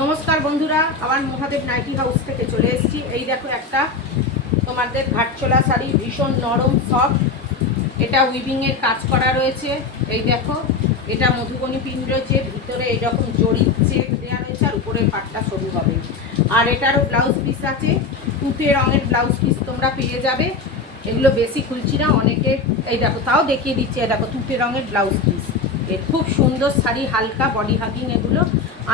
নমস্কার বন্ধুরা, আবার মহাদেব নাইটি হাউস থেকে চলে এসেছি। এই দেখো একটা তোমাদের ঘাটচোলা শাড়ি, ভীষণ নরম সফট। এটা উইভিংয়ের কাজ করা রয়েছে। এই দেখো, এটা মধুবনী পিন রয়েছে, ভিতরে এইরকম জড়ি চেক দেওয়া রয়েছে, আর উপরে পাটটা সরু হবে। আর এটারও ব্লাউজ পিস আছে, তুঁতে রঙের ব্লাউজ পিস তোমরা পেয়ে যাবে। এগুলো বেশি খুলছি না, অনেকে এই দেখো, তাও দেখিয়ে দিচ্ছি। এই দেখো, তুঁতে রঙের ব্লাউজ পিস, এর খুব সুন্দর শাড়ি, হালকা বডি হাগিং। এগুলো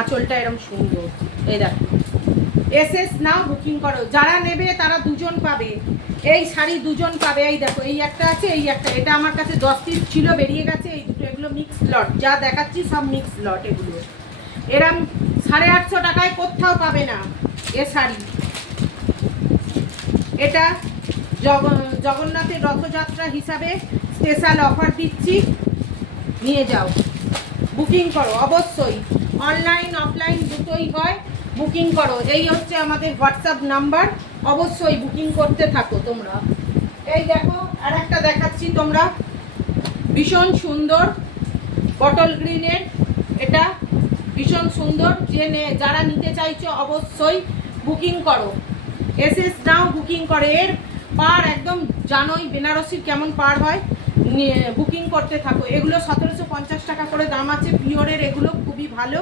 আঁচলটা এরকম সুন্দর। এই দেখো, এসএস নাও, বুকিং করো। যারা নেবে তারা দুজন পাবে, এই শাড়ি দুজন পাবে। এই দেখো, এই একটা আছে, এই একটা। এটা আমার কাছে 10 পিস ছিল, বেরিয়ে গেছে এই দুটো। এগুলো মিক্স লট, যা দেখাচ্ছি সব মিক্স লট। এগুলো এরম 850 টাকায় কোথাও পাবে না এ শাড়ি। এটা জগন্নাথের রথযাত্রা হিসাবে স্পেশাল অফার দিচ্ছি, নিয়ে যাও, বুকিং করো অবশ্যই। অনলাইন অফলাইন দুটোই হয়, বুকিং করো। এই হচ্ছে আমাদের হোয়াটসঅ্যাপ নাম্বার, অবশ্যই বুকিং করতে থাকো তোমরা। এই দেখো, আর একটা দেখাচ্ছি, তোমরা ভীষণ সুন্দর বটল গ্রিনের, এটা ভীষণ সুন্দর। যারা নিতে চাইছো অবশ্যই বুকিং করো, এসএস নাও, বুকিং করে। এর পার একদম জানোই বেনারসির কেমন পার হয়, বুকিং করতে থাকো। এগুলো 1750 টাকা করে দাম আছে, পিওরের। এগুলো খুবই ভালো,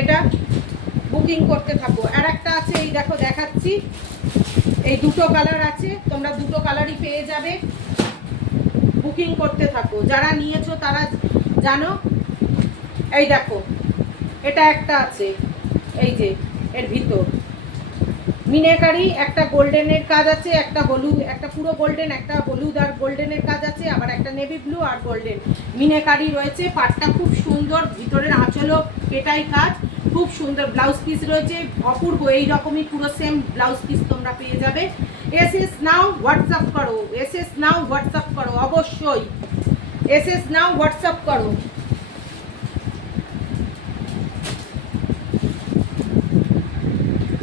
এটা বুকিং করতে থাকো। আর একটা আছে, এই দেখো দেখাচ্ছি, এই দুটো কালার আছে, তোমরা দুটো কালারই পেয়ে যাবে, বুকিং করতে থাকো। যারা নিয়েছো তারা জানো। এই দেখো, এটা একটা আছে, এই যে এর ভিতর মিনাকারি, একটা গোল্ডেনের কাজ আছে, একটা হলুদ, একটা পুরো গোল্ডেন, একটা হলুদ আর গোল্ডেনের কাজ আছে, আবার একটা নেভি ব্লু আর গোল্ডেন মিনাকারি রয়েছে। পাটটা খুব সুন্দর, ভিতরের আঁচলও পেটাই কাজ, খুব সুন্দর। ব্লাউজ পিস রয়েছে অপূর্ব, এই রকমই পুরো সেম ব্লাউজ পিস তোমরা পেয়ে যাবে। এসএস নাও, হোয়াটসঅ্যাপ করো, এসএস নাও, হোয়াটসঅ্যাপ করো, অবশ্যই এসএস নাও, হোয়াটসঅ্যাপ করো।